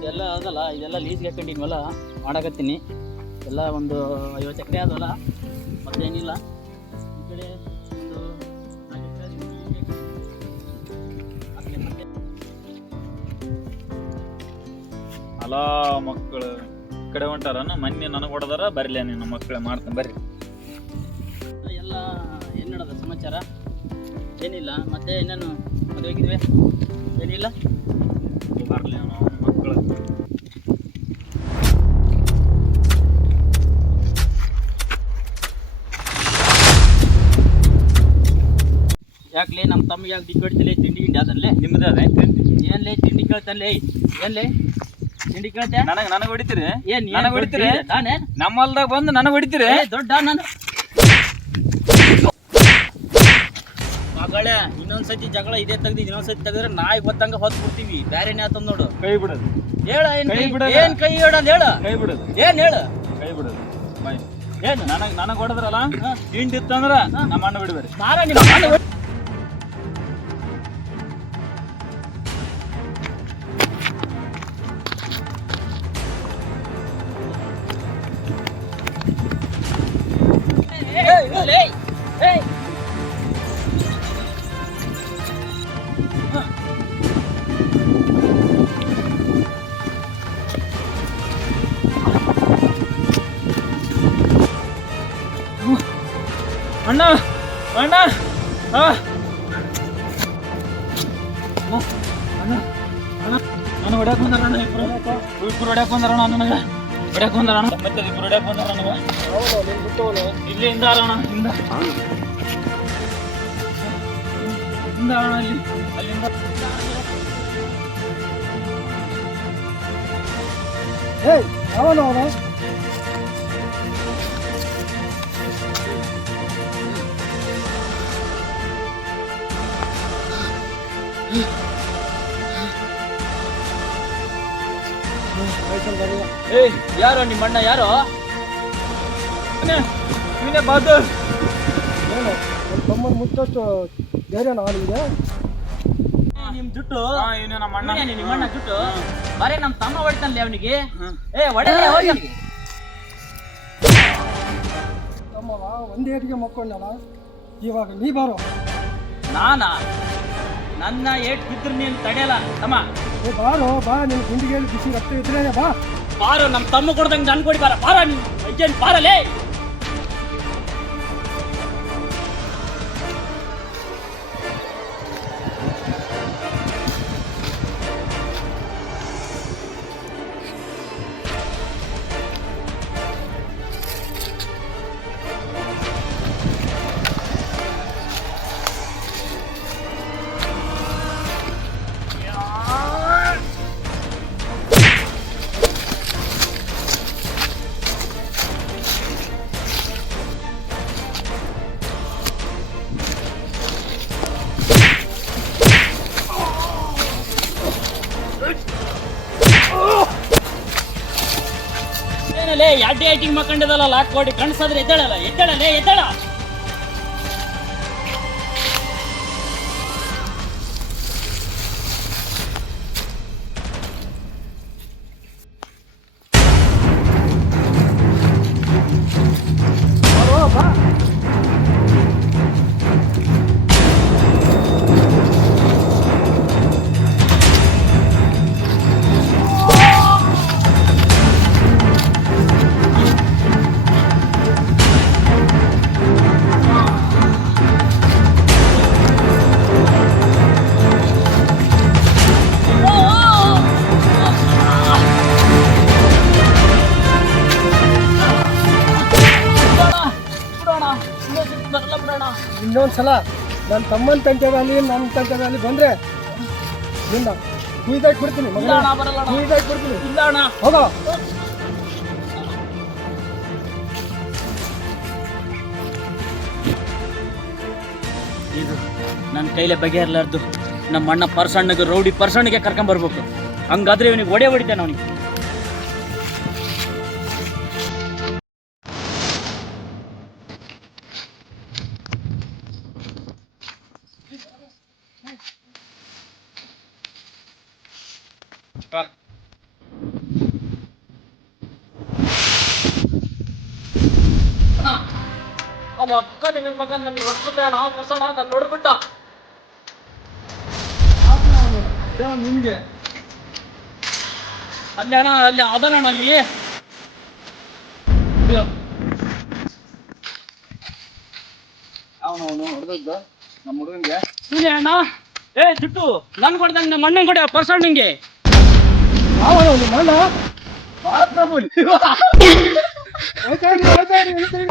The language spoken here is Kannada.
ಇದೆಲ್ಲ ಅದಲ್ಲ, ಇದೆಲ್ಲ ಲೀಸ್ಗೆ ಹಾಕೊಂಡು ಹೊಲ ಮಾಡಕತ್ತೀನಿ. ಎಲ್ಲ ಒಂದು 50 ಎಕರೆ ಆದವಲ್ಲ, ಮತ್ತೇನಿಲ್ಲ. ಈ ಕಡೆ ಒಂದು 4 ಎಕರೆ ಅಲ ಮಕ್ಕಳು ಈ ಕಡೆ ಹೊಂಟಾರನ ಮೊನ್ನೆ ನನಗೆ ಹೊಡೆದಾರ. ಬರಲಿ ನಿನ್ನ ಮಕ್ಕಳು ಮಾಡ್ತಾನೆ ಬರ್ರಿ. ಎಲ್ಲ ಏನು ನಡೆದ ಸಮಾಚಾರ? ಏನಿಲ್ಲ. ಮತ್ತೆ ಇನ್ನೇನು ಮದುವೆ ಹೋಗಿದ್ವಿ? ಏನಿಲ್ಲ, ಬರಲಿ ಮಕ್ಕಳು. ಯಾಕಲೇ ನಮ್ಮ ತಮ್ಮಗೆ ಯಾಕೆ ದಿಕ್ಕು ಹೊಡಿತಲೇ? ತಿಂಡಿ ಗಿಂಡಿ ಅದಲ್ಲೇ ನಿಮ್ಮದೇ ಅದೇ ಏನ್ಲೇ ತಿಂಡಿ ಕೇಳ್ತಾನಲೇ? ಏನ್ಲೇ ತಿಂಡಿ ಕೇಳ್ತೆ? ನನಗೆ ಹೊಡಿತೀರಿ? ಏನ್ ನನಗೆ ಹೊಡಿತೀರಿ? ನಾನೇ ನಮ್ಮ ಹೊಲ್ದಾಗ ಬಂದು ನನಗೆ ಹೊಡಿತೀರಿ? ದೊಡ್ಡ ನಾನು ಮಗಳೇ. ಇನ್ನೊಂದ್ಸತಿ ಜಗಳ ಇದೇ ತೆಗ್ದು ಇನ್ನೊಂದ್ಸತಿ ತೆಗೆದ್ರೆ ನಾಯಿ ಗೊತ್ತಂಗ ಹೊತ್ತು ಬಿಡ್ತೀವಿ. ಬ್ಯಾರೇನೇ ಆತಂದ್ ನೋಡು. ಕೈ ಬಿಡೋದು ಹೇಳ. ಕೈ ಬಿಡೋದು. ಏನ್ ಕೈ ಹೇಳೋದು? ಹೇಳ. ಕೈ ಬಿಡೋದು. ಏನ್ ಹೇಳು? ಕೈ ಬಿಡೋದು. ಬಾಯ್. ಏನು ನನಗೆ ಹೊಡೆದ್ರಲ್ಲ, ತಿಂಡಿ ಇತ್ತಂದ್ರ ನಮ್ಮ ಅಣ್ಣ ಬಿಡಬೇಡಿ. ಮಾರ ನಿಮ್ಮ ಅಣ್ಣ. ಅಣ್ಣ ಅಣ್ಣ ನಾನು ಹೊಡ್ಯಾಕ್ ಬಂದಾರ ಅಣ್ಣ. ಇಬ್ರು ಹೊಡ್ಯಾಕ್ ಬಂದಾರ ಅಣ್ಣ. ನನಗೆ ಹೊಡ್ಯಾಕ್ ಬಂದಾರ ಅಣ್ಣ. ಮತ್ತೆ ಇಬ್ರು ಹೊಡ್ಯಾಕ್ ಬಂದಾರ ನನಗೆ. ಇಲ್ಲಿ ಹಿಂದ ಅಣ್ಣ, ಹಿಂದ ಹಿಂದ ಅಣ್ಣ, ಅಲ್ಲಿಂದ. ಅವನು ಅವನು ಯಾರೋ ನಿಮ್ಮ ಅಣ್ಣ? ಯಾರೋ ಇವನೇ ಬಹದ್ದೂರ್. ಏನು ತಮ್ಮನ ಮುಚ್ಚಷ್ಟು ಧೈರ್ಯ ಅವನಿಗೆ? ನಿಮ್ ಜುಟ್ಟು ಇವನೇ ನಮ್ಮ ಅಣ್ಣ. ನಿಮ್ಮ ಅಣ್ಣ ಜುಟ್ಟು ಬರೇ ನಮ್ ತಮ್ಮ ಹೊಡಿತಾನಲ್ಲ ಅವನಿಗೆ. ಹೊಡೆಯಲೇ ಹೋಗಿ. ತಮ್ಮವ ಒಂದೇ ಏಟಿಗೆ ಮಕ್ಕೊಂಡಲ್ಲ. ಇವಾಗ ನೀ ಬಾರೋ. ನಾನಾ? ನನ್ನ ಏಟ್ ಬಿದ್ರು ನೀನು ತಡೆಯಲ್ಲ ತಮ್ಮ. ಬಾರೋ ಬಾ. ನಿನ್ ಗುಂಡಿಗೆ ಬಿಸಿ ರಕ್ತ ಇದ್ರೇನೆ ಬಾ. ಬಾರೋ, ನಮ್ಮ ತಮ್ಮ ಕೊಡ್ದಂಗೆ ನನ್ ಕೊಡಿ. ಬಾರ ಬಾರ ನೀನು ಬಾರಲೇ. ಏನಲ್ಲೇ ಅಡ್ಡಿ ಐಟಿಂಗ್ ಮಕ್ಕಂಡದಲ್ಲ ಲಾಕ್ ಕೊಡಿ. ಕಣ್ಸಾದ್ರೆ ಎದ್ದೇಳಲ್ಲ. ಎದ್ದೇಳಲೇ, ಎದ್ದೇಳ. ಬಾರೋ ಬಾ. ಇನ್ನೊಂದ್ಸಲ ನನ್ನ ತಮ್ಮನ ತಂಟೆದಲ್ಲಿ ನನ್ನ ತಂಟೆದಲ್ಲಿ ಬಂದ್ರೆ ನಿನ್ನ ಕುಯ್ದಾಗಿ ಕೊಡ್ತೀನಿ. ಕುಯ್ದಾಗಿ ಕೊಡ್ತೀನಿ. ಇಲ್ಲ ಅಣ್ಣ. ಹೋಗೋ. ಇದು ನನ್ನ ಕೈಲೇ ಬಗೆಹರ್ಲಾರ್ದು. ನಮ್ಮ ಅಣ್ಣ ಪರ್ಸಣ್ಣಗೆ ರೌಡಿ ಪರ್ಸಣ್ಣಿಗೆ ಕರ್ಕೊಂಬರ್ಬೇಕು. ಹಂಗಾದ್ರೆ ಇವನಿಗೆ ಹೊಡಿತಾನೆ ಅವನಿಗೆ. ಅವ ಅಕ್ಕ ನಿನ್ನ ಮಗ ನನ್ನ ಹೊಡ್ಬಿಟ್ಟ ನಾವು ಹೊಸಣ ನಾನು ನೋಡ್ಬಿಟ್ಟ ನಿಮ್ಗೆ ಅಲ್ಲಿ ಅಣ್ಣ ಅಲ್ಲಿ ಅದಲ್ಲ ಅಲ್ಲಿ ಅವನು ಹೊಡೆದದ್ದು ನಮ್ಮ ಹುಡುಗಂಗೆ. ನೀನೇ ಅಣ್ಣ ಏ ಚಿಟ್ಟು ನನ್ ಕೊಡ್ದಂಗೆ ನಮ್ಮ ಅಣ್ಣಂಗೆ ಕೊಡಿ ಪರ್ಸೆಂಟ್ ನಿಂಗೆ ಅವನು ನಿಮ್ಮ ಅಣ್ಣ ಭಾಳ ಪ್ರಭು. ಹೋಯ್ತಾ ಇರಿ, ಹೋಯ್ತಾ ಇರಿ, ಹೋಯ್ತಾ ಇರಿ.